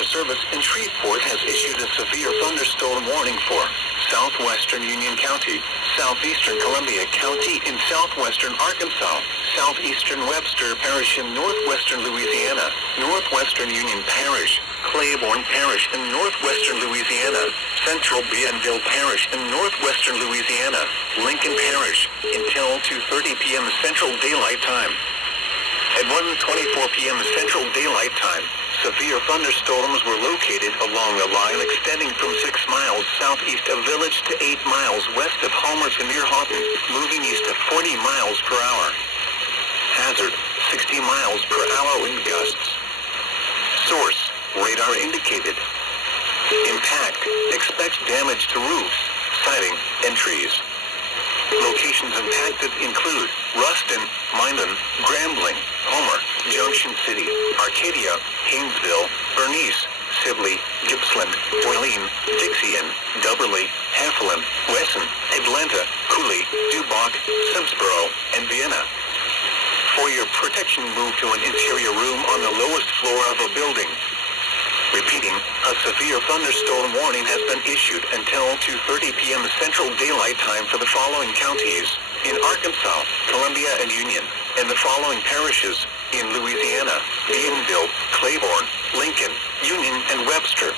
Weather Service in Shreveport has issued a severe thunderstorm warning for southwestern Union County, southeastern Columbia County in southwestern Arkansas, southeastern Webster Parish in northwestern Louisiana, northwestern Union Parish, Claiborne Parish in northwestern Louisiana, central Bienville Parish in northwestern Louisiana, Lincoln Parish, until 2:30 p.m. Central Daylight Time. At 1:24 p.m. Central Daylight Time, severe thunderstorms were located along a line extending from 6 miles southeast of Village to 8 miles west of Homer to near Houghton, moving east at 40 miles per hour. Hazard, 60 miles per hour wind gusts. Source, radar indicated. Impact, expect damage to roofs, siding, and trees. Locations impacted include Ruston, Minden, Grambling, Homer, Junction City, Arcadia, Haynesville, Bernice, Sibley, Gippsland, Orlean, Dixien, Dubberly, Heflin, Wesson, Atlanta, Cooley, Duboc, Simsboro, and Vienna. For your protection, move to an interior room on the lowest floor of a building. Repeating, a severe thunderstorm warning has been issued until 2:30 p.m. Central Daylight Time for the following counties in Arkansas, Columbia, and Union, and the following parishes in Louisiana: Bienville, Claiborne, Lincoln, Union, and Webster.